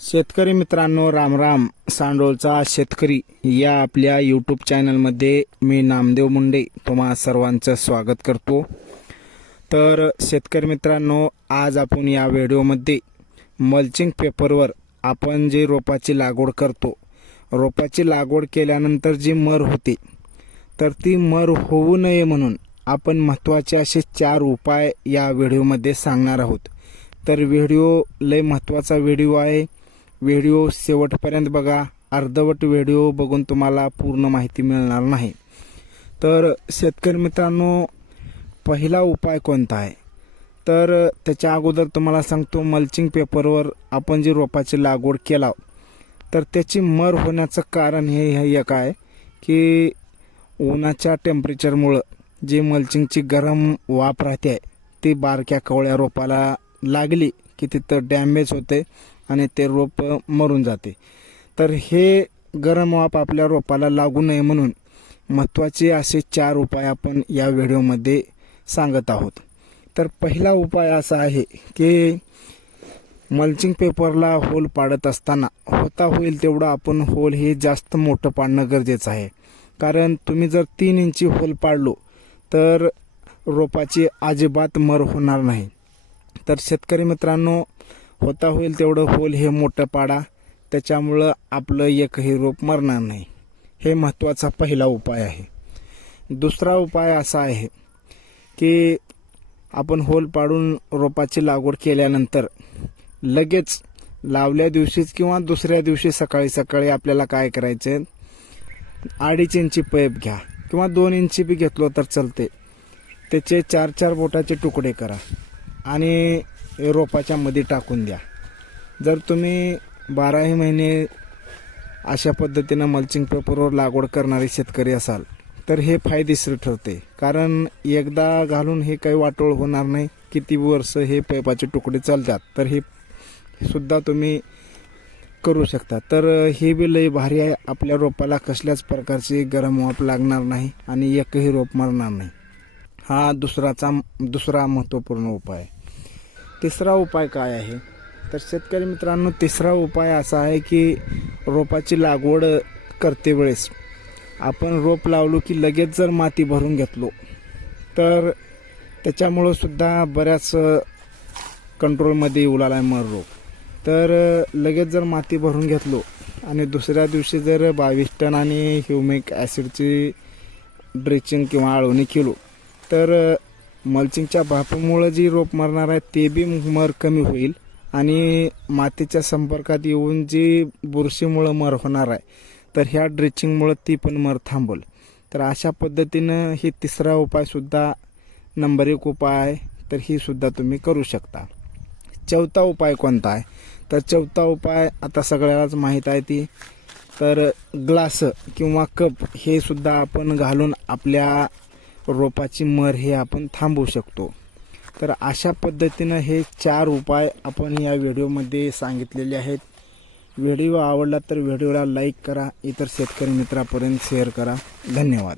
शेतकरी मित्रांनो रामराम सांडोळचा शेतकरी या आपल्या यूट्यूब चॅनलमध्ये मी नामदेव मुंडे तुम्हा सर्वांचं स्वागत करतो. तर शेतकरी मित्रांनो आज आपण या व्हिडिओमध्ये मल्चिंग पेपरवर आपण जे रोपाची लागवड करतो रोपाची लागवड केल्यानंतर जी मर होते तर ती मर होऊ नये म्हणून आपण महत्त्वाचे असे चार उपाय या व्हिडिओमध्ये सांगणार आहोत. तर व्हिडिओ लय महत्त्वाचा व्हिडिओ आहे. व्हिडिओ शेवटपर्यंत बघा. अर्धवट व्हिडिओ बघून तुम्हाला पूर्ण माहिती मिळणार नाही. तर शेतकरी मित्रांनो पहिला उपाय कोणता आहे? तर त्याच्या अगोदर तुम्हाला सांगतो मल्चिंग पेपरवर आपण जी रोपाची लागवड केला तर त्याची मर होण्याचं कारण हे हे एक आहे की उन्हाच्या टेम्परेचरमुळं जी मल्चिंगची गरम वाफ राहते आहे ती बारक्या कवळ्या रोपाला लागली की तिथं डॅमेज होते. आणि ते रोप मरून जाते. तर हे गरम वाप आपल्या रोपाला लागू नये म्हणून महत्त्वाचे असे चार उपाय आपण या व्हिडिओमध्ये सांगत आहोत. तर पहिला उपाय असा आहे की मल्चिंग पेपरला होल पाडत असताना होता होईल तेवढं आपण होल हे जास्त मोठं पाडणं गरजेचं आहे. कारण तुम्ही जर तीन इंची होल पाडलो तर रोपाची अजिबात मर होणार नाही. तर शेतकरी मित्रांनो होता होईल तेवढं होल हे मोठं पाडा. त्याच्यामुळं आपलं एकही रोप मरणार नाही. हे महत्त्वाचा पहिला उपाय आहे. दुसरा उपाय असा आहे की आपण होल पाडून रोपाची लागवड केल्यानंतर लगेच लावल्या दिवशीच किंवा दुसऱ्या दिवशी सकाळी सकाळी आपल्याला काय करायचे अडीच इंची पैप घ्या किंवा दोन इंची बी घेतलो तर चलते त्याचे चार चार बोटाचे तुकडे करा. आणि रोपाच्या मध्ये टाकून द्या. जर तुम्ही बाराही महिने अशा पद्धतीनं मल्चिंग पेपरवर लागवड करणारे शेतकरी असाल तर हे फायदेशीर ठरते. कारण एकदा घालून हे काही वाटोळ होणार नाही किती वर्ष हे पेपाचे तुकडे चालतात तर हे सुद्धा तुम्ही करू शकता. तर हे बी लई भारी आहे आपल्या रोपाला कसल्याच प्रकारची गरम वाप लागणार नाही आणि एकही रोप मरणार नाही. हा दुसराचा दुसरा महत्त्वपूर्ण उपाय आहे. तिसरा उपाय काय आहे? तर शेतकरी मित्रांनो तिसरा उपाय असा आहे की रोपाची लागवड करते वेळेस. आपण रोप लावलो की लगेच जर माती भरून घेतलो तर त्याच्यामुळं सुद्धा बऱ्याच कंट्रोलमध्ये येऊ लागला आहे मर रोप. तर लगेच जर माती भरून घेतलो आणि दुसऱ्या दिवशी जर बावीस टन आणि ह्युमिक ॲसिडची ड्रेचिंग किंवा आळवणी केलो तर मल्चिंगच्या भापामुळं जी रोप मरणार आहे ते बी मर कमी होईल. आणि मातीच्या संपर्कात येऊन जी बुरशीमुळं मर होणार आहे तर ह्या ड्रेचिंगमुळं ती पण मर थांबवल तर अशा पद्धतीनं ही तिसरा उपायसुद्धा नंबर एक उपाय आहे तर ही सुद्धा तुम्ही करू शकता. चौथा उपाय कोणता आहे? तर चौथा उपाय आता सगळ्यालाच माहीत आहे ती. तर ग्लास किंवा कप हे सुद्धा आपण घालून आपल्या रोपाची मर हे आपण थांबवू शकतो. तर अशा पद्धतीनं हे चार उपाय आपण या व्हिडिओमध्ये सांगितलेले आहेत. व्हिडिओ आवडला तर व्हिडिओला लाईक करा इतर शेतकरी मित्रापर्यंत शेअर करा. धन्यवाद.